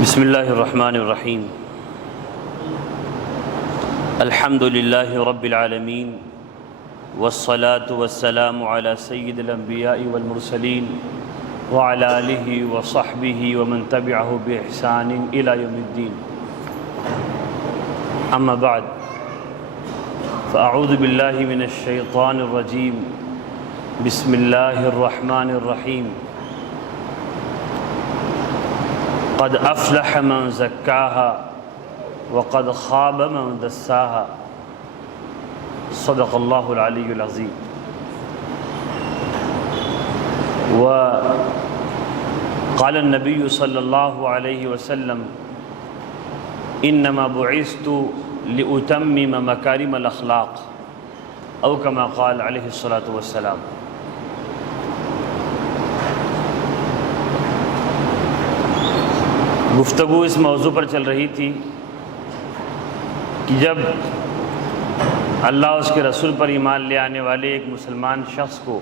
بسم اللہ الرحمن الرحیم الحمد للہ رب العالمین والصلاة والسلام علی سید الانبیاء والمرسلین وعلی آلہ وصحبہ ومن تبعہ بإحسان الی یوم الدین اما بعد فاعوذ باللہ من الشیطان الرجیم بسم اللہ الرحمن الرحیم قد افلح من زکاها وقد خاب من دساها صدق اللہ العلی العظیم۔ وقال النبی صلی اللہ علیہ وسلم انما بعثت لأتمم مکارم الاخلاق او کما قال علیہ الصلاۃ والسلام۔ گفتگو اس موضوع پر چل رہی تھی کہ جب اللہ اس کے رسول پر ایمان لے آنے والے ایک مسلمان شخص کو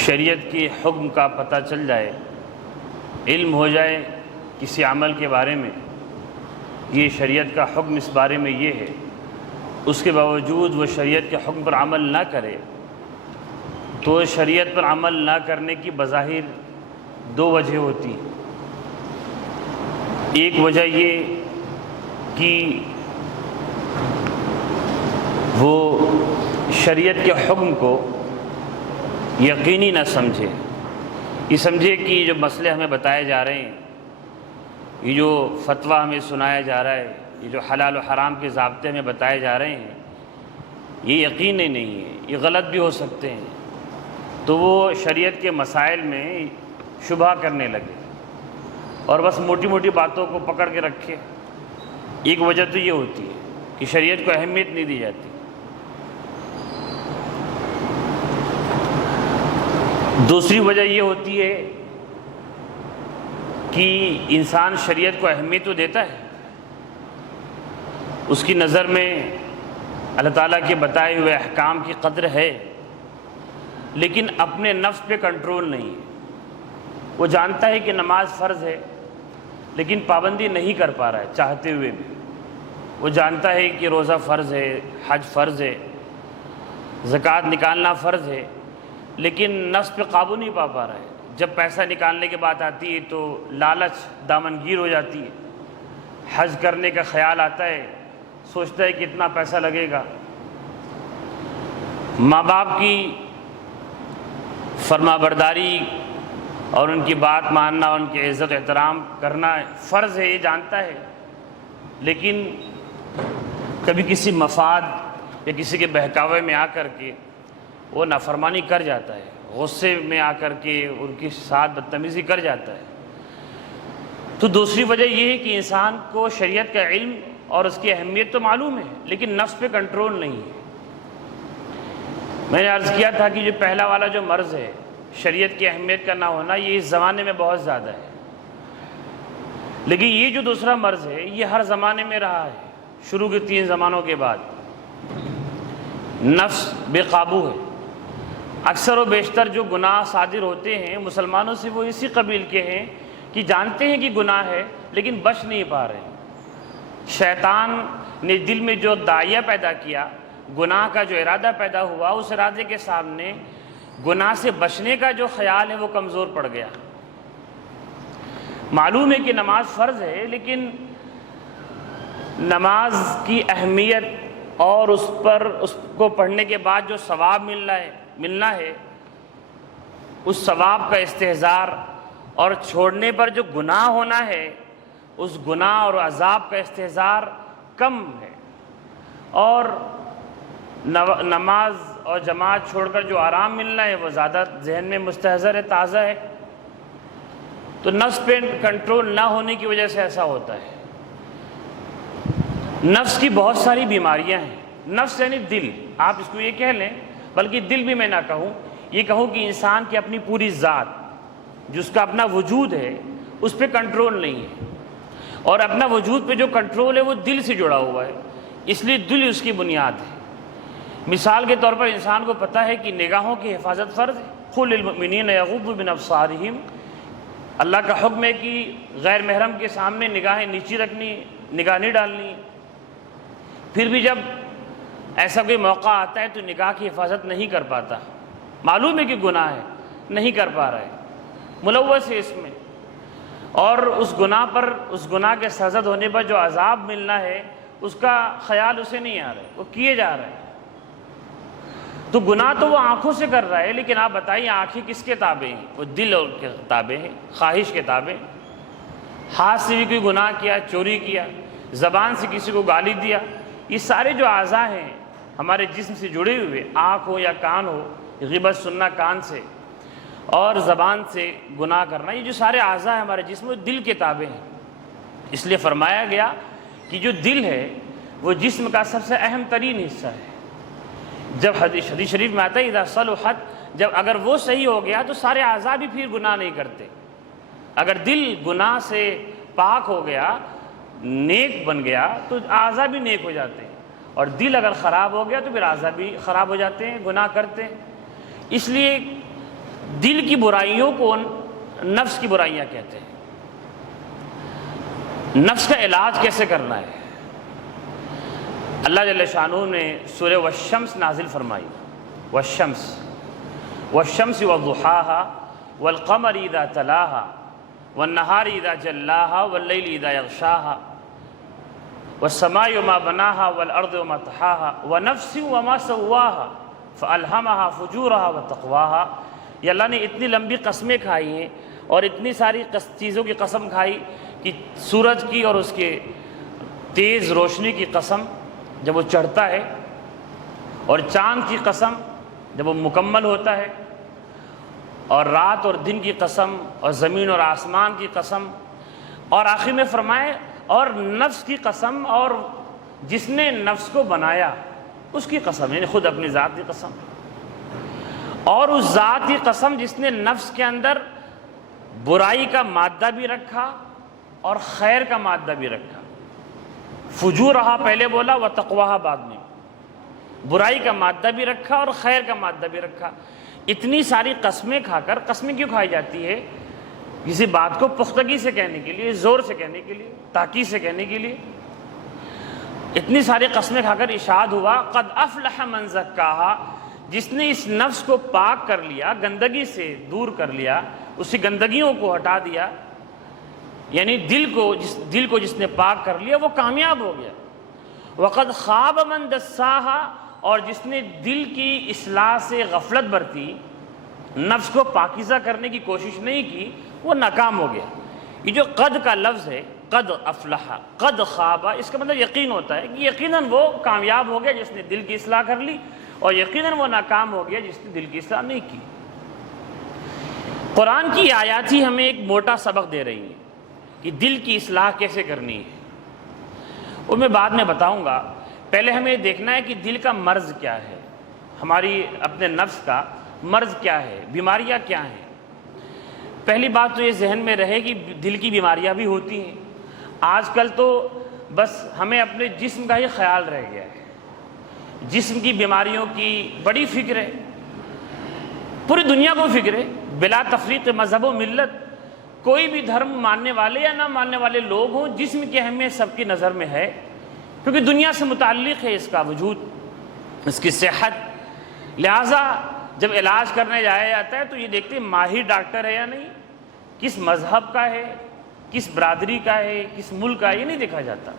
شریعت کے حکم کا پتہ چل جائے، علم ہو جائے کسی عمل کے بارے میں، یہ شریعت کا حکم اس بارے میں یہ ہے، اس کے باوجود وہ شریعت کے حکم پر عمل نہ کرے، تو شریعت پر عمل نہ کرنے کی بظاہر دو وجہ ہوتی ہیں۔ ایک وجہ یہ کہ وہ شریعت کے حکم کو یقینی نہ سمجھے، یہ سمجھے کہ جو مسئلے ہمیں بتائے جا رہے ہیں، یہ جو فتویٰ ہمیں سنایا جا رہا ہے، یہ جو حلال و حرام کے ضابطے ہمیں بتائے جا رہے ہیں، یہ یقینی نہیں ہے، یہ غلط بھی ہو سکتے ہیں، تو وہ شریعت کے مسائل میں شبہ کرنے لگے اور بس موٹی موٹی باتوں کو پکڑ کے رکھے۔ ایک وجہ تو یہ ہوتی ہے کہ شریعت کو اہمیت نہیں دی جاتی۔ دوسری وجہ یہ ہوتی ہے کہ انسان شریعت کو اہمیت تو دیتا ہے، اس کی نظر میں اللہ تعالیٰ کے بتائے ہوئے احکام کی قدر ہے، لیکن اپنے نفس پہ کنٹرول نہیں ہے۔ وہ جانتا ہے کہ نماز فرض ہے لیکن پابندی نہیں کر پا رہا ہے چاہتے ہوئے بھی۔ وہ جانتا ہے کہ روزہ فرض ہے، حج فرض ہے، زکوٰۃ نکالنا فرض ہے، لیکن نفس پہ قابو نہیں پا رہا ہے۔ جب پیسہ نکالنے کی بات آتی ہے تو لالچ دامنگیر ہو جاتی ہے، حج کرنے کا خیال آتا ہے، سوچتا ہے کہ اتنا پیسہ لگے گا۔ ماں باپ کی فرما برداری اور ان کی بات ماننا، ان کی عزت و احترام کرنا فرض ہے، یہ جانتا ہے، لیکن کبھی کسی مفاد یا کسی کے بہکاوے میں آ کر کے وہ نافرمانی کر جاتا ہے، غصے میں آ کر کے ان کے ساتھ بدتمیزی کر جاتا ہے۔ تو دوسری وجہ یہ ہے کہ انسان کو شریعت کا علم اور اس کی اہمیت تو معلوم ہے، لیکن نفس پہ کنٹرول نہیں ہے۔ میں نے عرض کیا تھا کہ جو پہلا والا جو مرض ہے، شریعت کی اہمیت کا نہ ہونا، یہ اس زمانے میں بہت زیادہ ہے، لیکن یہ جو دوسرا مرض ہے یہ ہر زمانے میں رہا ہے، شروع کے 3 زمانوں کے بعد۔ نفس بے قابو ہے۔ اکثر و بیشتر جو گناہ صادر ہوتے ہیں مسلمانوں سے وہ اسی قبیل کے ہیں کہ جانتے ہیں کہ گناہ ہے لیکن بچ نہیں پا رہے ہیں۔ شیطان نے دل میں جو داعیہ پیدا کیا، گناہ کا جو ارادہ پیدا ہوا، اس ارادے کے سامنے گناہ سے بچنے کا جو خیال ہے وہ کمزور پڑ گیا۔ معلوم ہے کہ نماز فرض ہے، لیکن نماز کی اہمیت اور اس کو پڑھنے کے بعد جو ثواب ملنا ہے، اس ثواب کا استحضار، اور چھوڑنے پر جو گناہ ہونا ہے اس گناہ اور عذاب کا استحضار کم ہے، اور نماز اور جماعت چھوڑ کر جو آرام ملنا ہے وہ زیادہ ذہن میں مستحضر ہے، تازہ ہے۔ تو نفس پہ کنٹرول نہ ہونے کی وجہ سے ایسا ہوتا ہے۔ نفس کی بہت ساری بیماریاں ہیں۔ نفس یعنی دل، آپ اس کو یہ کہہ لیں، بلکہ دل بھی میں نہ کہوں، یہ کہوں کہ انسان کی اپنی پوری ذات، جس کا اپنا وجود ہے، اس پہ کنٹرول نہیں ہے، اور اپنا وجود پہ جو کنٹرول ہے وہ دل سے جڑا ہوا ہے، اس لیے دل اس کی بنیاد ہے۔ مثال کے طور پر انسان کو پتہ ہے کہ نگاہوں کی حفاظت فرض ہے، قل للمؤمنین یغضوا من ابصارہم، اللہ کا حکم ہے کہ غیر محرم کے سامنے نگاہیں نیچی رکھنی، نگاہ نہیں ڈالنی۔ پھر بھی جب ایسا کوئی موقع آتا ہے تو نگاہ کی حفاظت نہیں کر پاتا، معلوم ہے کہ گناہ ہے، نہیں کر پا رہا ہے، ملوث ہے اس میں، اور اس گناہ پر، اس گناہ کے سرزد ہونے پر جو عذاب ملنا ہے اس کا خیال اسے نہیں آ رہا ہے، وہ کیے جا رہا ہے۔ تو گناہ تو وہ آنکھوں سے کر رہا ہے، لیکن آپ بتائیے آنکھیں کس کے تابع ہیں؟ وہ دل اور کے تابع ہیں، خواہش کے تابع۔ ہاتھ سے بھی کوئی گناہ کیا، چوری کیا، زبان سے کسی کو گالی دیا، یہ سارے جو اعضاء ہیں ہمارے جسم سے جڑے ہوئے، آنکھ ہو یا کان ہو، غیبت سننا کان سے، اور زبان سے گناہ کرنا، یہ جو سارے اعضاء ہیں ہمارے جسم میں دل کے تابع ہیں۔ اس لیے فرمایا گیا کہ جو دل ہے وہ جسم کا سب سے اہم ترین حصہ ہے۔ جب حدیث شریف میں آتا ہے اذا صلحت، جب اگر وہ صحیح ہو گیا تو سارے اعضاء بھی پھر گناہ نہیں کرتے۔ اگر دل گناہ سے پاک ہو گیا، نیک بن گیا، تو اعضاء بھی نیک ہو جاتے ہیں، اور دل اگر خراب ہو گیا تو پھر اعضاء بھی خراب ہو جاتے ہیں، گناہ کرتے ہیں۔ اس لیے دل کی برائیوں کو نفس کی برائیاں کہتے ہیں۔ نفس کا علاج کیسے کرنا ہے؟ اللہ جل شانہ نے سورہ والشمس نازل فرمائی، والشمس وضحاها والقمر اذا تلاها والنهار اذا جلاها والليل اذا يغشاها والسماء وما بناها والارض وما طحاها ونفس وما سواها فالهمها فجورها وتقواها۔ یہ اللہ نے اتنی لمبی قسمیں کھائی ہیں اور اتنی ساری چیزوں کی قسم کھائی کہ سورج کی اور اس کے تیز روشنی کی قسم جب وہ چڑھتا ہے، اور چاند کی قسم جب وہ مکمل ہوتا ہے، اور رات اور دن کی قسم، اور زمین اور آسمان کی قسم، اور آخر میں فرمائے اور نفس کی قسم، اور جس نے نفس کو بنایا اس کی قسم، یعنی خود اپنی ذات کی قسم، اور اس ذات کی قسم جس نے نفس کے اندر برائی کا مادہ بھی رکھا اور خیر کا مادہ بھی رکھا۔ فجورہا پہلے بولا، وتقواہا بعد میں، برائی کا مادہ بھی رکھا اور خیر کا مادہ بھی رکھا۔ اتنی ساری قسمیں کھا کر، قسمیں کیوں کھائی جاتی ہے؟ کسی بات کو پختگی سے کہنے کے لیے، زور سے کہنے کے لیے، تاکید سے کہنے کے لیے۔ اتنی ساری قسمیں کھا کر ارشاد ہوا قد افلح من زکاہا، جس نے اس نفس کو پاک کر لیا، گندگی سے دور کر لیا، اس کی گندگیوں کو ہٹا دیا، یعنی دل کو جس نے پاک کر لیا وہ کامیاب ہو گیا۔ وقد خواب من دساہا، اور جس نے دل کی اصلاح سے غفلت برتی، نفس کو پاکیزہ کرنے کی کوشش نہیں کی، وہ ناکام ہو گیا۔ یہ جو قد کا لفظ ہے، قد افلح، قد خواب، اس کا مطلب یقین ہوتا ہے کہ یقیناً وہ کامیاب ہو گیا جس نے دل کی اصلاح کر لی، اور یقیناً وہ ناکام ہو گیا جس نے دل کی اصلاح نہیں کی۔ قرآن کی آیات ہی ہمیں ایک موٹا سبق دے رہی ہیں کہ دل کی اصلاح کیسے کرنی ہے، وہ میں بعد میں بتاؤں گا۔ پہلے ہمیں دیکھنا ہے کہ دل کا مرض کیا ہے، ہماری اپنے نفس کا مرض کیا ہے، بیماریاں کیا ہیں۔ پہلی بات تو یہ ذہن میں رہے کہ دل کی بیماریاں بھی ہوتی ہیں۔ آج کل تو بس ہمیں اپنے جسم کا ہی خیال رہ گیا ہے، جسم کی بیماریوں کی بڑی فکر ہے، پوری دنیا کو فکر ہے، بلا تفریق مذہب و ملت، کوئی بھی دھرم ماننے والے یا نہ ماننے والے لوگ ہوں، جسم کی اہمیت سب کی نظر میں ہے، کیونکہ دنیا سے متعلق ہے اس کا وجود، اس کی صحت۔ لہٰذا جب علاج کرنے جایا جاتا ہے تو یہ دیکھتے ہیں ماہر ڈاکٹر ہے یا نہیں، کس مذہب کا ہے، کس برادری کا ہے، کس ملک کا ہے، یہ نہیں دیکھا جاتا۔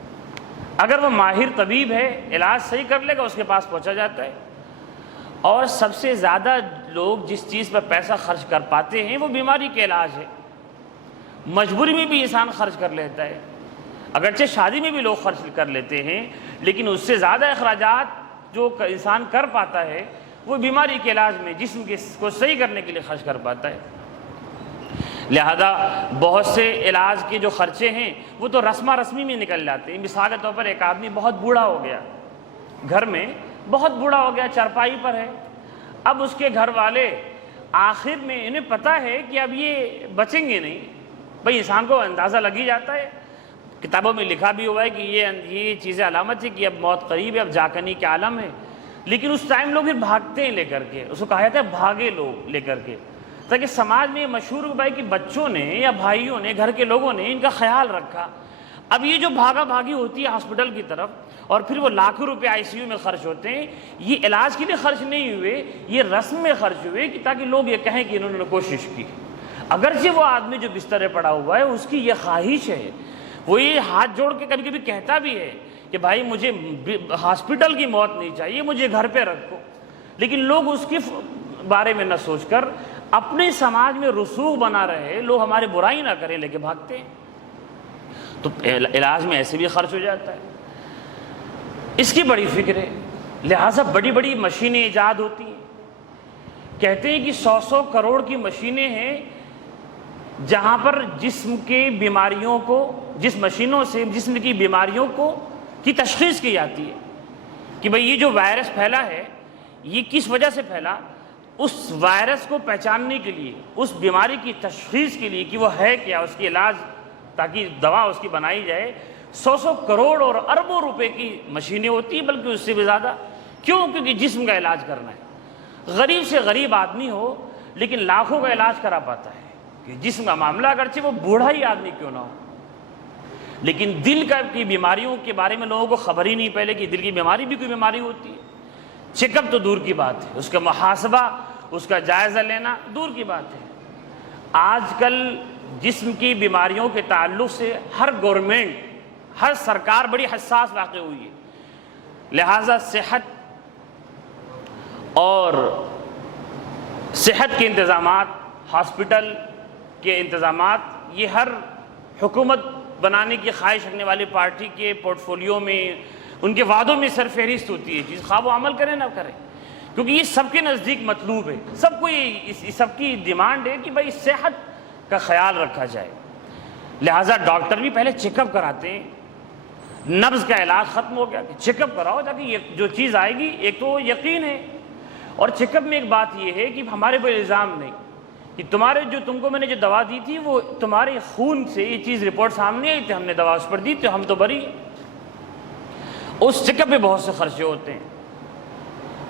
اگر وہ ماہر طبیب ہے، علاج صحیح کر لے گا، اس کے پاس پہنچا جاتا ہے۔ اور سب سے زیادہ لوگ جس چیز پر پیسہ خرچ کر پاتے ہیں وہ بیماری کے علاج ہے۔ مجبوری میں بھی انسان خرچ کر لیتا ہے، اگرچہ شادی میں بھی لوگ خرچ کر لیتے ہیں، لیکن اس سے زیادہ اخراجات جو انسان کر پاتا ہے وہ بیماری کے علاج میں، جسم کو صحیح کرنے کے لیے خرچ کر پاتا ہے۔ لہذا بہت سے علاج کے جو خرچے ہیں وہ تو رسمہ رسمی میں نکل جاتے ہیں۔ مثال کے طور پر ایک آدمی بہت بوڑھا ہو گیا، گھر میں بہت بوڑھا ہو گیا، چارپائی پر ہے، اب اس کے گھر والے آخر میں انہیں پتہ ہے کہ اب یہ بچیں گے نہیں، بھئی انسان کو اندازہ لگ ہی جاتا ہے، کتابوں میں لکھا بھی ہوا ہے کہ یہ چیزیں علامت ہے کہ اب موت قریب ہے، اب جاکنی کے عالم ہے، لیکن اس ٹائم لوگ پھر بھاگتے ہیں لے کر کے، اس کو کہا جاتا ہے بھاگے لوگ لے کر کے، تاکہ سماج میں یہ مشہور ہو بھائی کہ بچوں نے یا بھائیوں نے گھر کے لوگوں نے ان کا خیال رکھا. اب یہ جو بھاگا بھاگی ہوتی ہے ہاسپٹل کی طرف اور پھر وہ لاکھوں روپے آئی سی یو میں خرچ ہوتے ہیں, یہ علاج کے لیے خرچ نہیں ہوئے, یہ رسم میں خرچ ہوئے کہ تاکہ لوگ یہ کہیں کہ انہوں نے کوشش کی. اگرچہ وہ آدمی جو بستر پہ پڑا ہوا ہے اس کی یہ خواہش ہے, وہ یہ ہاتھ جوڑ کے کبھی کبھی کہتا بھی ہے کہ بھائی مجھے ہاسپٹل کی موت نہیں چاہیے, مجھے گھر پہ رکھو. لیکن لوگ اس کے بارے میں نہ سوچ کر اپنے سماج میں رسوخ بنا رہے, لوگ ہمارے برائی نہ کریں لے کے بھاگتے ہیں. تو علاج میں ایسے بھی خرچ ہو جاتا ہے, اس کی بڑی فکر ہے. لہٰذا بڑی بڑی مشینیں ایجاد ہوتی ہیں. کہتے ہیں کہ 100 کروڑ کی مشینیں ہیں جہاں پر جسم کی بیماریوں کو, جس مشینوں سے جسم کی بیماریوں کو کی تشخیص کی جاتی ہے کہ بھئی یہ جو وائرس پھیلا ہے یہ کس وجہ سے پھیلا. اس وائرس کو پہچاننے کے لیے, اس بیماری کی تشخیص کے لیے کہ وہ ہے کیا, اس کی علاج تاکہ دوا اس کی بنائی جائے, 100 کروڑ اور اربوں روپے کی مشینیں ہوتی ہیں, بلکہ اس سے بھی زیادہ. کیوں؟ کیونکہ جسم کا علاج کرنا ہے. غریب سے غریب آدمی ہو لیکن لاکھوں کا علاج کرا پاتا ہے کہ جسم کا معاملہ اگرچہ وہ بوڑھا ہی آدمی کیوں نہ ہو. لیکن دل کی بیماریوں کے بارے میں لوگوں کو خبر ہی نہیں پہلے کہ دل کی بیماری بھی کوئی بیماری ہوتی ہے. چیک اپ تو دور کی بات ہے, اس کا محاسبہ, اس کا جائزہ لینا دور کی بات ہے. آج کل جسم کی بیماریوں کے تعلق سے ہر گورنمنٹ, ہر سرکار بڑی حساس واقع ہوئی ہے. لہٰذا صحت اور صحت کے انتظامات, ہاسپٹل کے انتظامات, یہ ہر حکومت بنانے کی خواہش رکھنے والی پارٹی کے پورٹ فولیو میں, ان کے وعدوں میں سرفہرست ہوتی ہے چیز, خواہ وہ عمل کریں نہ کریں, کیونکہ یہ سب کے نزدیک مطلوب ہے. سب کو سب کی ڈیمانڈ ہے کہ بھائی صحت کا خیال رکھا جائے. لہٰذا ڈاکٹر بھی پہلے چیک اپ کراتے ہیں. نبض کا علاج ختم ہو گیا کہ چیک اپ کراؤ تاکہ یہ جو چیز آئے گی ایک تو یقین ہے, اور چیک اپ میں ایک بات یہ ہے کہ ہمارے کوئی الزام نہیں کہ تمہارے جو تم کو میں نے جو دوا دی تھی وہ تمہارے خون سے یہ چیز رپورٹ سامنے آئی تھی, ہم نے دوا اس پر دی تو ہم تو بری. اس چیک اپ پہ بہت سے خرچے ہوتے ہیں.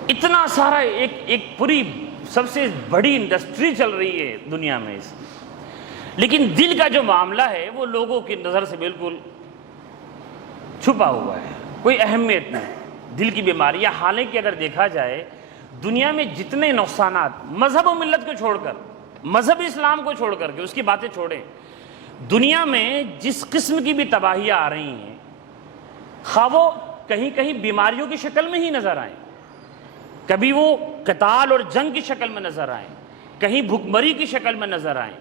اتنا سارا ایک پوری سب سے بڑی انڈسٹری چل رہی ہے دنیا میں اس. لیکن دل کا جو معاملہ ہے وہ لوگوں کی نظر سے بالکل چھپا ہوا ہے, کوئی اہمیت نہیں. دل کی بیماریاں, حالانکہ اگر دیکھا جائے دنیا میں جتنے نقصانات, مذہب و ملت کو چھوڑ کر, مذہب اسلام کو چھوڑ کر کے اس کی باتیں چھوڑیں, دنیا میں جس قسم کی بھی تباہیاں آ رہی ہیں, خواہ وہ کہیں کہیں بیماریوں کی شکل میں ہی نظر آئیں, کبھی وہ قتال اور جنگ کی شکل میں نظر آئیں, کہیں بھوکمری کی شکل میں نظر آئیں,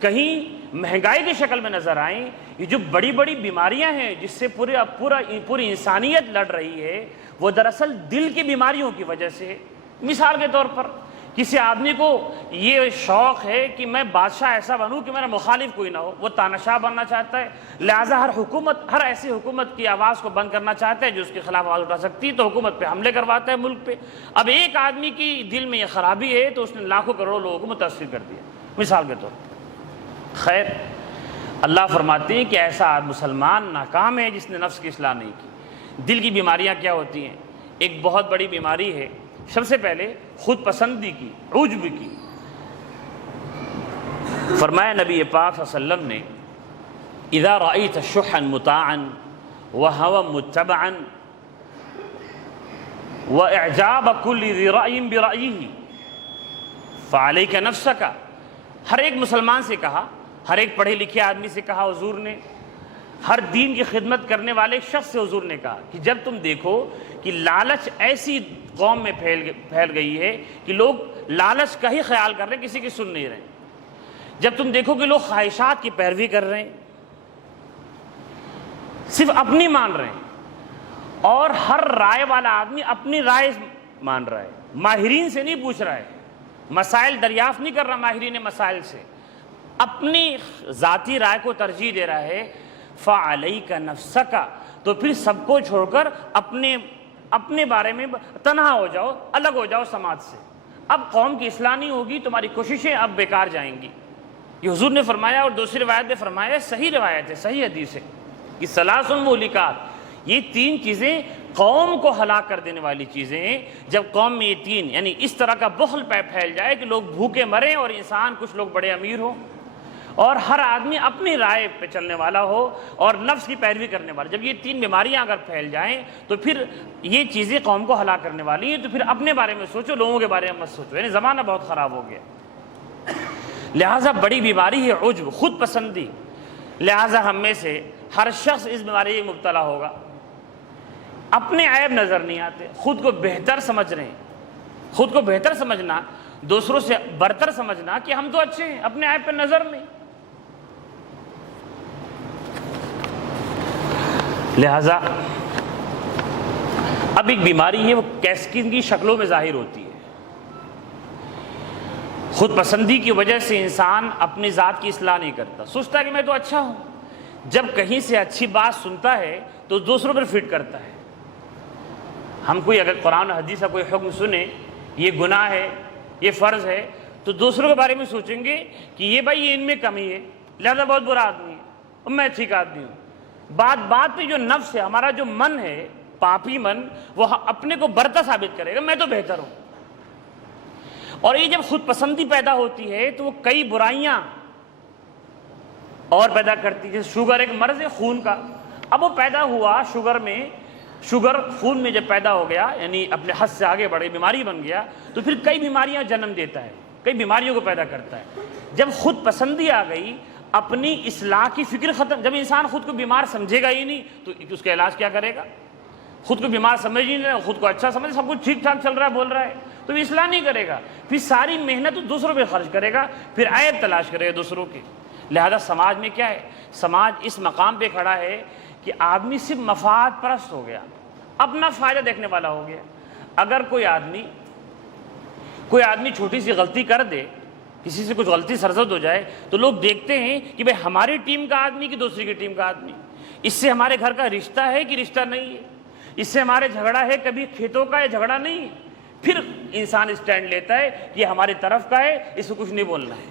کہیں مہنگائی کی شکل میں نظر آئیں. یہ جو بڑی بڑی بیماریاں ہیں جس سے پوری انسانیت لڑ رہی ہے, وہ دراصل دل کی بیماریوں کی وجہ سے. مثال کے طور پر کسی آدمی کو یہ شوق ہے کہ میں بادشاہ ایسا بنوں کہ میرا مخالف کوئی نہ ہو, وہ تاناشاہ بننا چاہتا ہے. لہٰذا ہر ایسی حکومت کی آواز کو بند کرنا چاہتا ہے جو اس کے خلاف آواز اٹھا سکتی ہے, تو حکومت پہ حملے کرواتا ہے ملک پہ. اب ایک آدمی کی دل میں یہ خرابی ہے تو اس نے لاکھوں کروڑوں لوگوں کو متاثر کر دیا, مثال کے طور پر. خیر, اللہ فرماتے ہیں کہ ایسا مسلمان ناکام ہے جس نے نفس کی اصلاح نہیں کی. دل کی بیماریاں کیا ہوتی ہیں؟ ایک بہت بڑی بیماری ہے سب سے پہلے خود پسندی کی, عجب کی. فرمایا نبی پاک صلی اللہ علیہ وسلم نے, اذا رأيت شحا مطاعا وهوى متبعا واعجاب كل ذي رأي برأيه فعليك نفسك. ہر ایک مسلمان سے کہا, ہر ایک پڑھے لکھے آدمی سے کہا حضور نے, ہر دین کی خدمت کرنے والے ایک شخص سے حضور نے کہا کہ جب تم دیکھو کہ لالچ ایسی قوم میں پھیل گئی ہے کہ لوگ لالچ کا ہی خیال کر رہے ہیں, کسی کی سن نہیں رہے. جب تم دیکھو کہ لوگ خواہشات کی پیروی کر رہے ہیں, صرف اپنی مان رہے ہیں, اور ہر رائے والا آدمی اپنی رائے مان رہا ہے, ماہرین سے نہیں پوچھ رہا ہے, مسائل دریافت نہیں کر رہا ماہرین مسائل سے, اپنی ذاتی رائے کو ترجیح دے رہا ہے. فعلیک نفسک, تو پھر سب کو چھوڑ کر اپنے بارے میں تنہا ہو جاؤ, الگ ہو جاؤ سماج سے. اب قوم کی اصلاح نہیں ہوگی, تمہاری کوششیں اب بیکار جائیں گی. یہ حضور نے فرمایا, اور دوسری روایت میں فرمایا, صحیح روایت ہے, صحیح حدیث ہے کہ ثلاث مہلکات, یہ تین چیزیں قوم کو ہلاک کر دینے والی چیزیں ہیں. جب قوم میں یہ تین یعنی اس طرح کا بخل پھیل جائے کہ لوگ بھوکے مریں اور انسان کچھ لوگ بڑے امیر ہوں اور ہر آدمی اپنی رائے پہ چلنے والا ہو اور نفس کی پیروی کرنے والا، جب یہ تین بیماریاں اگر پھیل جائیں تو پھر یہ چیزیں قوم کو ہلاک کرنے والی ہیں. تو پھر اپنے بارے میں سوچو، لوگوں کے بارے میں مت سوچو. یعنی زمانہ بہت خراب ہو گیا. لہٰذا بڑی بیماری ہے عجب، خود پسندی. لہٰذا ہم میں سے ہر شخص اس بیماری میں مبتلا ہوگا. اپنے عیب نظر نہیں آتے، خود کو بہتر سمجھ رہے ہیں. خود کو بہتر سمجھنا، دوسروں سے برتر سمجھنا کہ ہم تو اچھے ہیں، اپنے عیب پہ نظر نہیں. لہذا اب ایک بیماری ہے، وہ کن کی شکلوں میں ظاہر ہوتی ہے. خود پسندی کی وجہ سے انسان اپنی ذات کی اصلاح نہیں کرتا، سوچتا ہے کہ میں تو اچھا ہوں. جب کہیں سے اچھی بات سنتا ہے تو دوسروں پر فٹ کرتا ہے. ہم کوئی اگر قرآن و حدیث کا کوئی حکم سنیں، یہ گناہ ہے، یہ فرض ہے، تو دوسروں کے بارے میں سوچیں گے کہ یہ بھائی یہ ان میں کمی ہے، لہذا بہت برا آدمی ہے اور میں ٹھیک آدمی ہوں. بات بات پہ جو نفس ہے، ہمارا جو من ہے، پاپی من، وہ اپنے کو برتر ثابت کرے گا، میں تو بہتر ہوں. اور یہ جب خود پسندی پیدا ہوتی ہے تو وہ کئی برائیاں اور پیدا کرتی ہے. جیسے شوگر ایک مرض ہے خون کا. اب وہ پیدا ہوا شوگر خون میں جب پیدا ہو گیا، یعنی اپنے حد سے آگے بڑھے، بیماری بن گیا، تو پھر کئی بیماریاں جنم دیتا ہے، کئی بیماریوں کو پیدا کرتا ہے. جب خود پسندی آ گئی، اپنی اصلاح کی فکر ختم. جب انسان خود کو بیمار سمجھے گا ہی نہیں تو اس کا علاج کیا کرے گا؟ خود کو بیمار سمجھ ہی نہیں، خود کو اچھا سمجھ، سب کچھ ٹھیک ٹھاک چل رہا ہے، بول رہا ہے، تو اصلاح نہیں کرے گا. پھر ساری محنت دوسروں پہ خرچ کرے گا، پھر عیب تلاش کرے گا دوسروں کے. لہذا سماج میں کیا ہے؟ سماج اس مقام پہ کھڑا ہے کہ آدمی صرف مفاد پرست ہو گیا، اپنا فائدہ دیکھنے والا ہو گیا. اگر کوئی آدمی چھوٹی سی غلطی کر دے، کسی سے کچھ غلطی سرزد ہو جائے، تو لوگ دیکھتے ہیں کہ بھئی ہماری ٹیم کا آدمی کہ دوسری کی ٹیم کا آدمی، اس سے ہمارے گھر کا رشتہ ہے کہ رشتہ نہیں ہے، اس سے ہمارے جھگڑا ہے، کبھی کھیتوں کا ہے، جھگڑا نہیں ہے. پھر انسان اسٹینڈ لیتا ہے کہ یہ ہماری طرف کا ہے، اس کو کچھ نہیں بولنا ہے،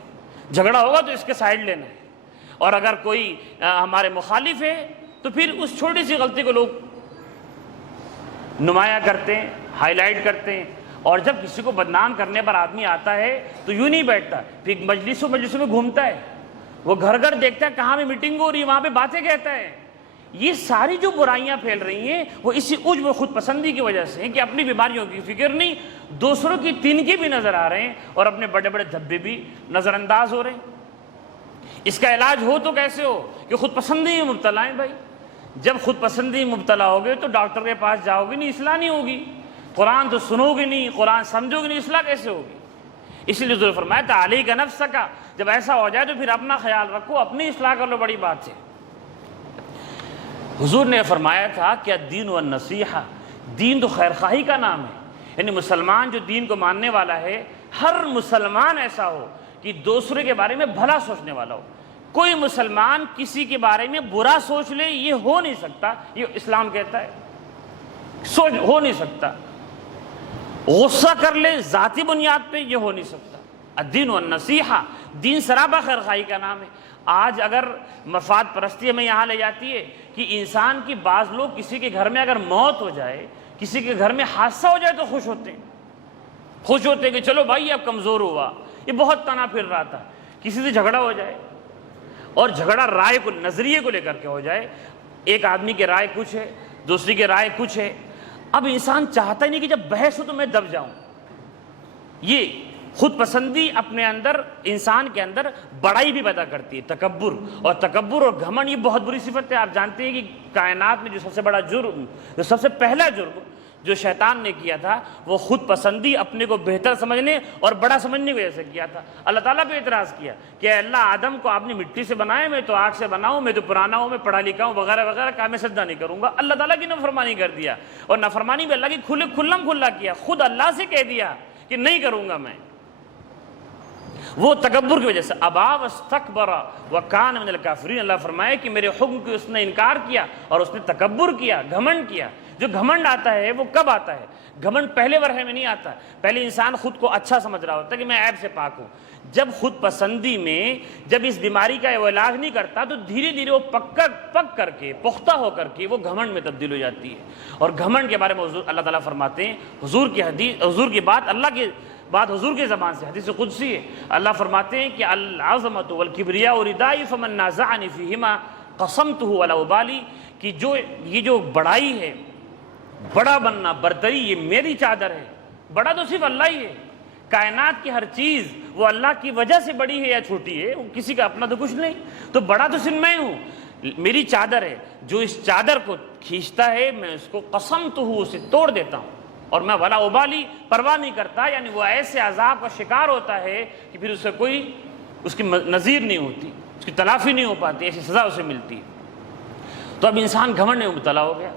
جھگڑا ہوگا تو اس کے سائڈ لینا ہے. اور اگر کوئی ہمارے مخالف ہے تو پھر اس چھوٹی سی غلطی کو لوگ نمایاں کرتے ہیں، ہائی لائٹ کرتے ہیں. اور جب کسی کو بدنام کرنے پر آدمی آتا ہے تو یوں نہیں بیٹھتا، پھر مجلسوں میں گھومتا ہے، وہ گھر گھر دیکھتا ہے کہاں میں میٹنگ ہو رہی ہے، وہاں پہ باتیں کہتا ہے. یہ ساری جو برائیاں پھیل رہی ہیں وہ اسی عجب و خود پسندی کی وجہ سے ہیں کہ اپنی بیماریوں کی فکر نہیں، دوسروں کی تنکے بھی نظر آ رہے ہیں اور اپنے بڑے بڑے دھبے بھی نظر انداز ہو رہے ہیں. اس کا علاج ہو تو کیسے ہو کہ خود پسندی میں مبتلا ہیں بھائی. جب خود پسندی میں مبتلا ہوگے تو ڈاکٹر کے پاس جاؤ گے نہیں، اصلاح نہیں ہوگی. قرآن تو سنو گے نہیں، قرآن سمجھو گے نہیں، اصلاح کیسے ہوگی؟ اسی لیے حضور فرمایا تھا علیک نفسک، جب ایسا ہو جائے تو پھر اپنا خیال رکھو، اپنی اصلاح کر لو، بڑی بات ہے. حضور نے فرمایا تھا کہ الدین والنصیحہ، دین تو خیر خواہی کا نام ہے. یعنی مسلمان جو دین کو ماننے والا ہے، ہر مسلمان ایسا ہو کہ دوسرے کے بارے میں بھلا سوچنے والا ہو. کوئی مسلمان کسی کے بارے میں برا سوچ لے، یہ ہو نہیں سکتا. یہ اسلام کہتا ہے سوچ ہو نہیں سکتا. غصہ کر لے ذاتی بنیاد پہ، یہ ہو نہیں سکتا. الدین والنصیحہ، دین سرابہ خیر خواہی کا نام ہے. آج اگر مفاد پرستی ہمیں یہاں لے جاتی ہے کہ انسان کی بعض لوگ کسی کے گھر میں اگر موت ہو جائے، کسی کے گھر میں حادثہ ہو جائے تو خوش ہوتے ہیں کہ چلو بھائی اب کمزور ہوا، یہ بہت تنا پھر رہا تھا. کسی سے جھگڑا ہو جائے اور جھگڑا رائے کو، نظریے کو لے کر کے ہو جائے، ایک آدمی کی رائے کچھ ہے، دوسری کی رائے کچھ ہے، اب انسان چاہتا ہی نہیں کہ جب بحث ہو تو میں دب جاؤں. یہ خود پسندی اپنے اندر، انسان کے اندر بڑائی بھی پیدا کرتی ہے، تکبر. اور تکبر اور گھمنڈ یہ بہت بری صفت ہے. آپ جانتے ہیں کہ کائنات میں جو سب سے بڑا جرم، جو سب سے پہلا جرم جو شیطان نے کیا تھا، وہ خود پسندی، اپنے کو بہتر سمجھنے اور بڑا سمجھنے کی وجہ سے کیا تھا. اللہ تعالیٰ پہ اعتراض کیا کہ اے اللہ، آدم کو آپ نے مٹی سے بنایا، میں تو آگ سے بناؤں، میں تو پرانا ہوں، میں پڑھا لکھا ہوں، وغیرہ وغیرہ، کہا میں سجدہ نہیں کروں گا. اللہ تعالیٰ کی نافرمانی کر دیا، اور نافرمانی بھی اللہ کی کھلا کیا. خود اللہ سے کہہ دیا کہ نہیں کروں گا میں. وہ تکبر کی وجہ سے ابا واستکبر وکان من الکافرین، اللہ فرمائے کہ میرے حکم کو اس نے انکار کیا اور اس نے تکبر کیا، گھمنڈ کیا۔ جو گھمنڈ آتا ہے وہ کب آتا ہے؟ گھمنڈ پہلے ورحے میں نہیں آتا، پہلے انسان خود کو اچھا سمجھ رہا ہوتا ہے کہ میں عیب سے پاک ہوں۔ جب خود پسندی میں جب اس بیماری کا وہ علاج نہیں کرتا تو دھیرے دھیرے وہ پک کر کے پختہ ہو کر کے وہ گھمنڈ میں تبدیل ہو جاتی ہے۔ اور گھمنڈ کے بارے میں اللہ تعالیٰ فرماتے ہیں، حضور کی بات اللہ کی بات حضور کی زبان سے، حدیث قدسی ہے، اللہ فرماتے ہیں کہ العظمۃ والکبریاء ردائی فمن نازعنی فیہما قسمتہ ولا ابالی، کہ یہ جو بڑائی ہے، بڑا بننا، برتری، یہ میری چادر ہے۔ بڑا تو صرف اللہ ہی ہے، کائنات کی ہر چیز وہ اللہ کی وجہ سے بڑی ہے یا چھوٹی ہے، وہ کسی کا اپنا تو کچھ نہیں، تو بڑا تو صرف میں ہوں، میری چادر ہے۔ جو اس چادر کو کھینچتا ہے میں اس کو قسمتہ اسے توڑ دیتا ہوں، اور میں ولا ابالی، پرواہ نہیں کرتا، یعنی وہ ایسے عذاب کا شکار ہوتا ہے کہ پھر اسے کوئی اس کی نظیر نہیں ہوتی، اس کی تلافی نہیں ہو پاتی، ایسی سزا اسے ملتی ہے۔ تو اب انسان گھمنڈ میں مبتلا ہو گیا،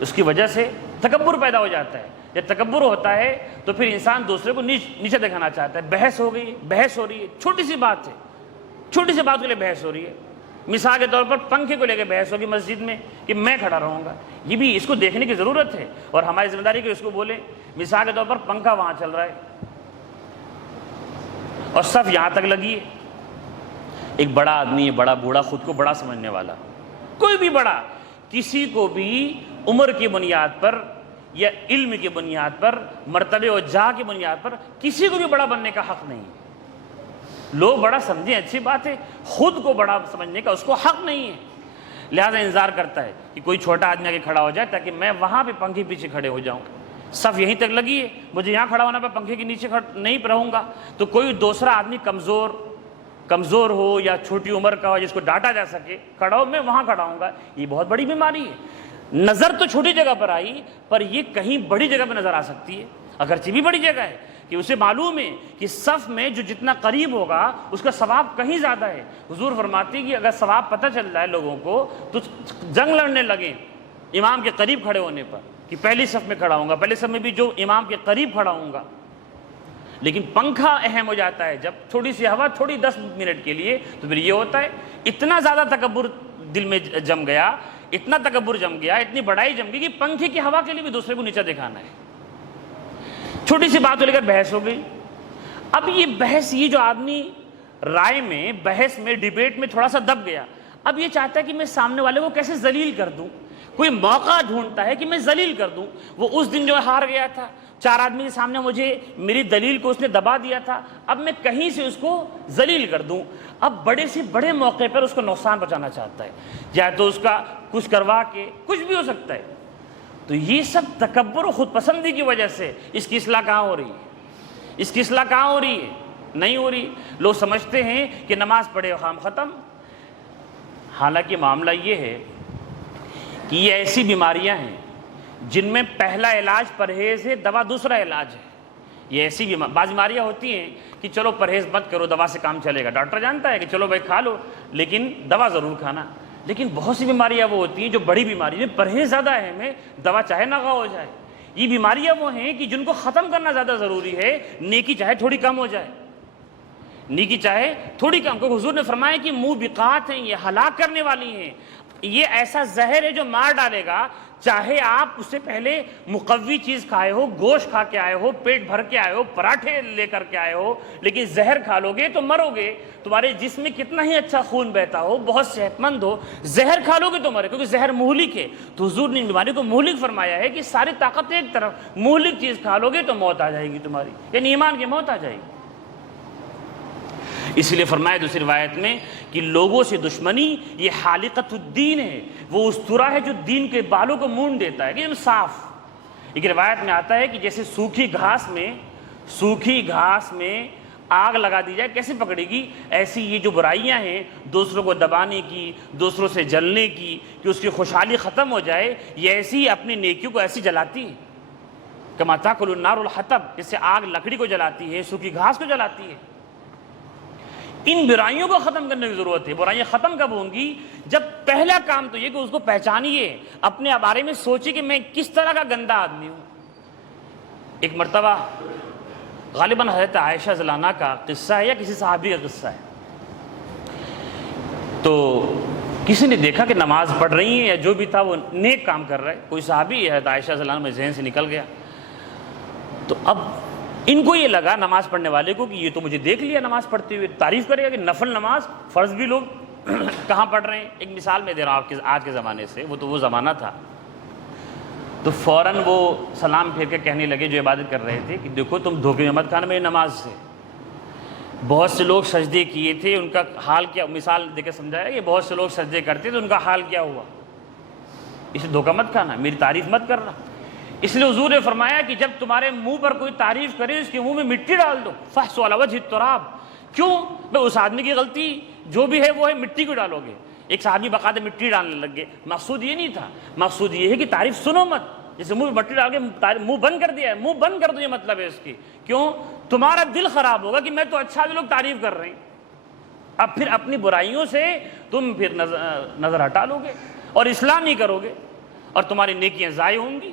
اس کی وجہ سے تکبر پیدا ہو جاتا ہے۔ جب تکبر ہوتا ہے تو پھر انسان دوسرے کو نیچے دکھانا چاہتا ہے۔ بحث ہو گئی، بحث ہو رہی ہے، چھوٹی سی بات ہے، چھوٹی سی بات کے لیے بحث ہو رہی ہے۔ مثال کے طور پر پنکھے کو لے کے بحث ہوگی مسجد میں کہ میں کھڑا رہوں گا، یہ بھی اس کو دیکھنے کی ضرورت ہے اور ہماری ذمہ داری کہ اس کو بولیں۔ مثال کے طور پر پنکھا وہاں چل رہا ہے اور صف یہاں تک لگی ہے، ایک بڑا آدمی ہے، بڑا بوڑھا، خود کو بڑا سمجھنے والا، کوئی بھی بڑا، کسی کو بھی عمر کی بنیاد پر یا علم کی بنیاد پر، مرتبے و جاہ کی بنیاد پر کسی کو بھی بڑا بننے کا حق نہیں ہے۔ لوگ بڑا سمجھیں اچھی بات ہے، خود کو بڑا سمجھنے کا اس کو حق نہیں ہے، لہذا انتظار کرتا ہے کہ کوئی چھوٹا آدمی آگے کھڑا ہو جائے تاکہ میں وہاں پہ پنکھے پیچھے کھڑے ہو جاؤں۔ صف یہیں تک لگی ہے، مجھے یہاں کھڑا ہونا پہ پنکھے کے نیچے نہیں رہوں گا، تو کوئی دوسرا آدمی کمزور ہو یا چھوٹی عمر کا ہو جس کو ڈانٹا جا سکے، کھڑا ہو، میں وہاں کھڑا ہوں گا۔ یہ بہت بڑی بیماری ہے۔ نظر تو چھوٹی جگہ پر آئی پر یہ کہیں بڑی جگہ پہ نظر آ سکتی ہے، اگرچہ بھی بڑی جگہ ہے، کہ اسے معلوم ہے کہ صف میں جو جتنا قریب ہوگا اس کا ثواب کہیں زیادہ ہے۔ حضور فرماتے ہیں کہ اگر ثواب پتہ چل رہا ہے لوگوں کو تو جنگ لڑنے لگیں امام کے قریب کھڑے ہونے پر، کہ پہلی صف میں کھڑا ہوں گا، پہلی صف میں بھی جو امام کے قریب کھڑا ہوں گا۔ لیکن پنکھا اہم ہو جاتا ہے جب تھوڑی سی ہوا، تھوڑی 10 منٹ کے لیے، تو پھر یہ ہوتا ہے اتنا زیادہ تکبر دل میں جم گیا، اتنا تکبر جم گیا، اتنی بڑائی جم گئی کہ پنکھے کی ہوا کے لیے بھی دوسرے کو نیچا دکھانا ہے۔ چھوٹی سی بات کو لے کر بحث ہو گئی۔ اب یہ بحث، یہ جو آدمی رائے میں، بحث میں، ڈیبیٹ میں تھوڑا سا دب گیا، اب یہ چاہتا ہے کہ میں سامنے والے کو کیسے ذلیل کر دوں، کوئی موقع ڈھونڈتا ہے کہ میں ذلیل کر دوں۔ وہ اس دن جو ہار گیا تھا، 4 آدمی کے سامنے مجھے میری دلیل کو اس نے دبا دیا تھا، اب میں کہیں سے اس کو ذلیل کر دوں۔ اب بڑے سے بڑے موقع پر اس کو نقصان پہنچانا چاہتا ہے، یا تو اس کا کچھ کروا کے، کچھ بھی ہو سکتا ہے۔ تو یہ سب تکبر و خود پسندی کی وجہ سے اس کی اصلاح کہاں ہو رہی ہے؟ اس کی اصلاح کہاں ہو رہی ہے؟ نہیں ہو رہی۔ لوگ سمجھتے ہیں کہ نماز پڑھے خام ختم، حالانکہ معاملہ یہ ہے کہ یہ ایسی بیماریاں ہیں جن میں پہلا علاج پرہیز ہے، دوا دوسرا علاج ہے۔ یہ ایسی بعض بیماریاں ہوتی ہیں کہ چلو پرہیز مت کرو، دوا سے کام چلے گا، ڈاکٹر جانتا ہے کہ چلو بھائی کھا لو لیکن دوا ضرور کھانا۔ لیکن بہت سی بیماریاں وہ ہوتی ہیں جو بڑی بیماری ہیں، پرہیز زیادہ اہم ہے، دوا چاہے ناغا ہو جائے۔ یہ بیماریاں وہ ہیں کہ جن کو ختم کرنا زیادہ ضروری ہے، نیکی چاہے تھوڑی کم ہو جائے، نیکی چاہے تھوڑی کم، کیونکہ حضور نے فرمایا کہ موبقات ہیں، یہ ہلاک کرنے والی ہیں، یہ ایسا زہر ہے جو مار ڈالے گا۔ چاہے آپ اس سے پہلے مقوی چیز کھائے ہو، گوشت کھا کے آئے ہو، پیٹ بھر کے آئے ہو، پراٹھے لے کر کے آئے ہو، لیکن زہر کھا لو گے تو مرو گے۔ تمہارے جسم میں کتنا ہی اچھا خون بہتا ہو، بہت صحت مند ہو، زہر کھا لو گے تو مرے، کیونکہ زہر مہلک ہے۔ تو حضور نے بیماری کو مہلک فرمایا ہے کہ ساری طاقت ایک طرف، مہلک چیز کھا لو گے تو موت آ جائے گی تمہاری، یعنی ایمان کی موت آ جائے گی۔ اس لیے فرمایا دوسری روایت میں کہ لوگوں سے دشمنی یہ حالقۃ الدین ہے، وہ اسطورہ ہے جو دین کے بالوں کو مونڈ دیتا ہے، کہ صاف۔ ایک روایت میں آتا ہے کہ جیسے سوکھی گھاس میں آگ لگا دی جائے کیسے پکڑے گی، ایسی یہ جو برائیاں ہیں دوسروں کو دبانے کی، دوسروں سے جلنے کی، کہ اس کی خوشحالی ختم ہو جائے، یہ ایسی اپنی نیکیوں کو ایسی جلاتی ہے کما تاکل النار الحطب، جس سے آگ لکڑی کو جلاتی ہے، سوکھی گھاس کو جلاتی ہے۔ ان برائیوں کو ختم کرنے کی ضرورت ہے۔ برائیاں ختم کب ہوں گی؟ جب پہلا کام تو یہ کہ اس کو پہچانیے، اپنے بارے میں سوچیے کہ میں کس طرح کا گندا آدمی ہوں۔ ایک مرتبہ غالباً حضرت عائشہ رضی اللہ عنہ کا قصہ ہے یا کسی صحابی کا قصہ ہے. تو کسی نے دیکھا کہ نماز پڑھ رہی ہیں یا جو بھی تھا وہ نیک کام کر رہا ہے, کوئی صحابی ہے, حضرت عائشہ رضی اللہ عنہ میں ذہن سے نکل گیا. تو اب ان کو یہ لگا نماز پڑھنے والے کو کہ یہ تو مجھے دیکھ لیا نماز پڑھتے ہوئے, تعریف کرے گا کہ نفل نماز فرض بھی لوگ کہاں پڑھ رہے ہیں. ایک مثال میں دے رہا ہوں آج کے زمانے سے, وہ تو وہ زمانہ تھا. تو فوراً وہ سلام پھیر کے کہنے لگے جو عبادت کر رہے تھے کہ دیکھو تم دھوکے میں مت کھانا میری نماز سے. بہت سے لوگ سجدے کیے تھے, ان کا حال کیا, مثال دے کے سمجھایا کہ بہت سے لوگ سجدے کرتے تو ان کا حال کیا ہوا. اسے دھوکہ مت کھانا, میری تعریف مت کرنا. اس لیے حضور نے فرمایا کہ جب تمہارے منہ پر کوئی تعریف کرے اس کے منہ میں مٹی ڈال دو. فحصوا علی وجہ التراب. کیوں؟ بھائی اس آدمی کی غلطی جو بھی ہے وہ ہے, مٹی کو ڈالو گے. ایک صحابی باقاعدہ مٹی ڈالنے لگ گئے. مقصود یہ نہیں تھا, مقصود یہ ہے کہ تعریف سنو مت. جیسے منہ میں مٹی ڈال کے منہ بند کر دیا ہے, منہ بند کر دو, یہ مطلب ہے اس کی. کیوں؟ تمہارا دل خراب ہوگا کہ میں تو اچھا بھی لوگ تعریف کر رہے ہیں. اب پھر اپنی برائیوں سے تم پھر نظر ہٹا لو گے اور اصلاح نہیں کرو گے اور تمہاری نیکیاں ضائع ہوں گی.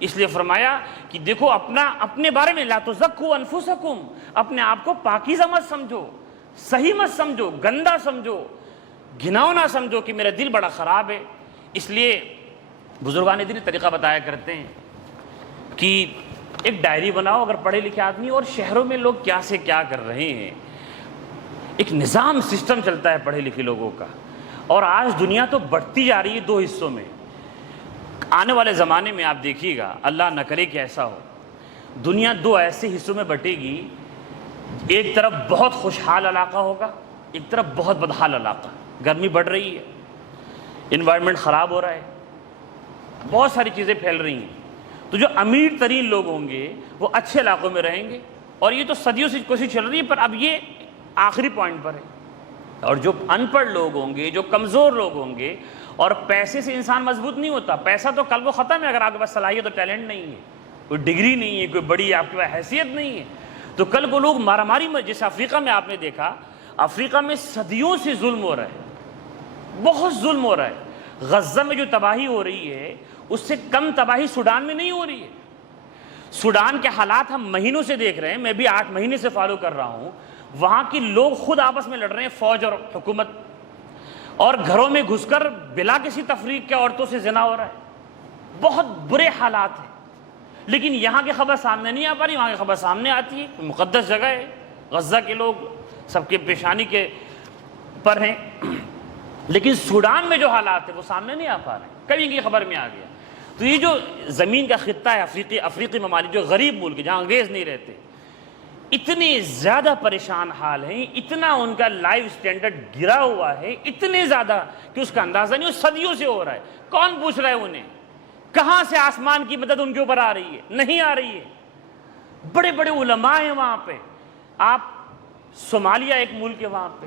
اس لیے فرمایا کہ دیکھو اپنے بارے میں لا تزکوا انفسکم, اپنے آپ کو پاکیزہ مت سمجھو, صحیح مت سمجھو, گندا سمجھو, گھناؤنا سمجھو کہ میرا دل بڑا خراب ہے. اس لیے بزرگان دین طریقہ بتایا کرتے ہیں کہ ایک ڈائری بناؤ اگر پڑھے لکھے آدمی, اور شہروں میں لوگ کیا سے کیا کر رہے ہیں. ایک نظام سسٹم چلتا ہے پڑھے لکھے لوگوں کا. اور آج دنیا تو بڑھتی جا رہی ہے دو حصوں میں. آنے والے زمانے میں آپ دیکھیے گا, اللہ نہ کرے کہ ایسا ہو, دنیا دو ایسے حصوں میں بٹے گی. ایک طرف بہت خوشحال علاقہ ہوگا, ایک طرف بہت بدحال علاقہ. گرمی بڑھ رہی ہے, انوائرمنٹ خراب ہو رہا ہے, بہت ساری چیزیں پھیل رہی ہیں. تو جو امیر ترین لوگ ہوں گے وہ اچھے علاقوں میں رہیں گے, اور یہ تو صدیوں سے کوشش چل رہی ہے, پر اب یہ آخری پوائنٹ پر ہے. اور جو ان پڑھ لوگ ہوں گے, جو کمزور لوگ ہوں گے, اور پیسے سے انسان مضبوط نہیں ہوتا. پیسہ تو کل کو ختم ہے اگر آپ کے پاس صلاحیت اور ٹیلنٹ نہیں ہے, کوئی ڈگری نہیں ہے, کوئی بڑی آپ کے پاس حیثیت نہیں ہے, تو کل کو لوگ مارا ماری میں, جیسے افریقہ میں آپ نے دیکھا, افریقہ میں صدیوں سے ظلم ہو رہا ہے, بہت ظلم ہو رہا ہے. غزہ میں جو تباہی ہو رہی ہے اس سے کم تباہی سوڈان میں نہیں ہو رہی ہے. سوڈان کے حالات ہم مہینوں سے دیکھ رہے ہیں, میں بھی 8 مہینے سے فالو کر رہا ہوں. وہاں کے لوگ خود آپس میں لڑ رہے ہیں, فوج اور حکومت, اور گھروں میں گھس کر بلا کسی تفریق کے عورتوں سے زنا ہو رہا ہے. بہت برے حالات ہیں. لیکن یہاں کی خبر سامنے نہیں آ پا رہی, وہاں کی خبر سامنے آتی ہے. مقدس جگہ ہے, غزہ کے لوگ سب کے پیشانی کے پر ہیں, لیکن سوڈان میں جو حالات ہیں وہ سامنے نہیں آ پا رہے, کبھی کی خبر میں آ گیا. تو یہ جو زمین کا خطہ ہے افریقی ممالک, جو غریب ملک جہاں انگریز نہیں رہتے, اتنے زیادہ پریشان حال ہیں, اتنا ان کا لائف سٹینڈرڈ گرا ہوا ہے, اتنے زیادہ کہ اس کا اندازہ نہیں, وہ صدیوں سے ہو رہا ہے. کون پوچھ رہا ہے انہیں؟ کہاں سے آسمان کی مدد ان کے اوپر آ رہی ہے؟ نہیں آ رہی ہے. بڑے بڑے علماء ہیں وہاں پہ. آپ صومالیہ ایک ملک ہے, وہاں پہ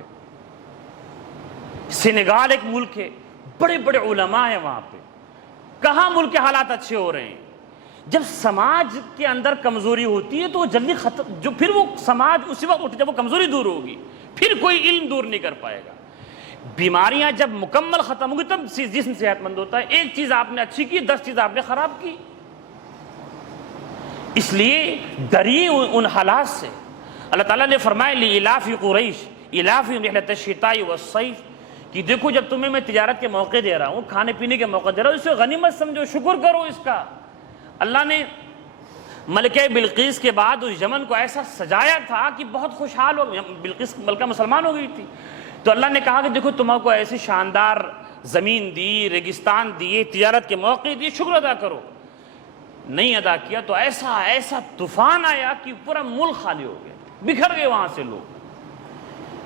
سینیگال ایک ملک ہے, بڑے بڑے علماء ہیں وہاں پہ. کہاں ملک کے حالات اچھے ہو رہے ہیں؟ جب سماج کے اندر کمزوری ہوتی ہے تو وہ جلدی ختم, جو پھر وہ سماج اسی وقت اٹھ جب وہ کمزوری دور ہوگی, پھر کوئی علم دور نہیں کر پائے گا. بیماریاں جب مکمل ختم ہوگی تب جسم صحت مند ہوتا ہے. ایک چیز آپ نے اچھی کی, 10 چیز آپ نے خراب کی. اس لیے ڈریے ان حالات سے. اللہ تعالیٰ نے فرمایا لإلاف قریش إلافهم رحلة الشتاء والصيف, کہ دیکھو جب تمہیں میں تجارت کے موقع دے رہا ہوں, کھانے پینے کے موقع دے رہا ہوں, اسے غنیمت سمجھو, شکر کرو اس کا. اللہ نے ملکہ بلقیس کے بعد اس یمن کو ایسا سجایا تھا کہ بہت خوشحال ہو. بلقیس ملکہ مسلمان ہو گئی تھی, تو اللہ نے کہا کہ دیکھو تمہیں کو ایسی شاندار زمین دی, ریگستان دیے, تجارت کے موقع دیے, شکر ادا کرو. نہیں ادا کیا تو ایسا ایسا طوفان آیا کہ پورا ملک خالی ہو گیا, بکھر گئے وہاں سے لوگ.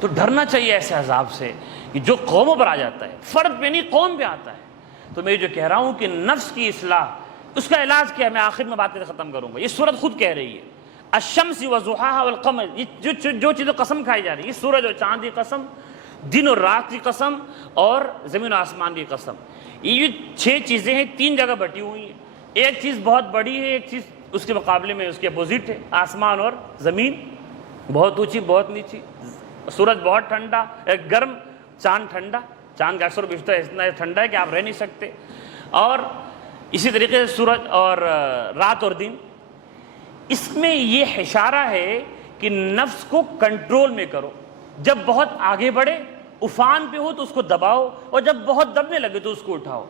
تو ڈرنا چاہیے ایسے عذاب سے کہ جو قوموں پر آ جاتا ہے, فرد پہ نہیں قوم پہ آتا ہے. تو میں جو کہہ رہا ہوں کہ نفس کی اصلاح, اس کا علاج کیا ہے, میں آخر میں بات کر کے ختم کروں گا. یہ سورت خود کہہ رہی ہے الشمس وضحاها والقمر, یہ جو چیزیں قسم کھائی جا رہی ہے, سورج اور چاند کی قسم, دن اور رات کی قسم, اور زمین و آسمان کی قسم. یہ 6 چیزیں ہیں, 3 جگہ بٹی ہوئی ہیں. ایک چیز بہت بڑی ہے, ایک چیز اس کے مقابلے میں اس کے اپوزٹ ہے. آسمان اور زمین بہت اونچی بہت نیچی, سورج بہت ٹھنڈا گرم, چاند ٹھنڈا, چاند کا اکثر و بیشتر اتنا ٹھنڈا ہے کہ آپ رہ نہیں سکتے. اور اسی طریقے سے سورج اور رات اور دن, اس میں یہ اشارہ ہے کہ نفس کو کنٹرول میں کرو، جب بہت آگے بڑھے افان پہ ہو تو اس کو دباؤ، اور جب بہت دبنے لگے تو اس کو اٹھاؤ،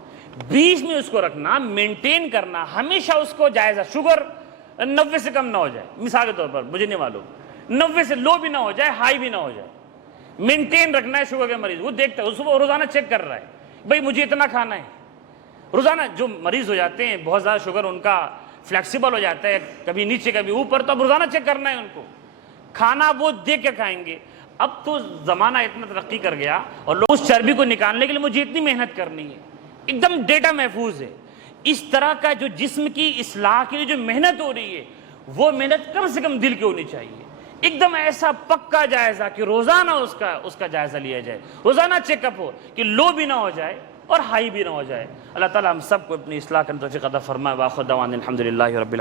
بیچ میں اس کو رکھنا، مینٹین کرنا، ہمیشہ اس کو جائزہ۔ شوگر 90 سے کم نہ ہو جائے، مثال کے طور پر مجھے نہیں معلوم، 90 سے لو بھی نہ ہو جائے، ہائی بھی نہ ہو جائے، مینٹین رکھنا ہے۔ شوگر کے مریض وہ دیکھتا ہے، اس کو روزانہ چیک کر رہا ہے، بھائی مجھے اتنا کھانا ہے روزانہ۔ جو مریض ہو جاتے ہیں بہت زیادہ شوگر، ان کا فلیکسیبل ہو جاتا ہے، کبھی نیچے کبھی اوپر، تو اب روزانہ چیک کرنا ہے ان کو، کھانا وہ دیکھ کے کھائیں گے۔ اب تو زمانہ اتنا ترقی کر گیا، اور لوگ اس چربی کو نکالنے کے لیے مجھے اتنی محنت کرنی ہے، ایک دم ڈیٹا محفوظ ہے۔ اس طرح کا جو جسم کی اصلاح کے لیے جو محنت ہو رہی ہے، وہ محنت کم سے کم دل کی ہونی چاہیے، ایک دم ایسا پکا جائزہ کہ روزانہ اس کا جائزہ لیا جائے، روزانہ چیک اپ ہو کہ لو بھی نہ ہو جائے اور ہائی بھی نہ ہو جائے۔ اللہ تعالیٰ ہم سب کو اپنی اصلاح کرنے کی توفیق عطا فرمائے۔ وآخر دعوانا الحمدللہ رب العالمین۔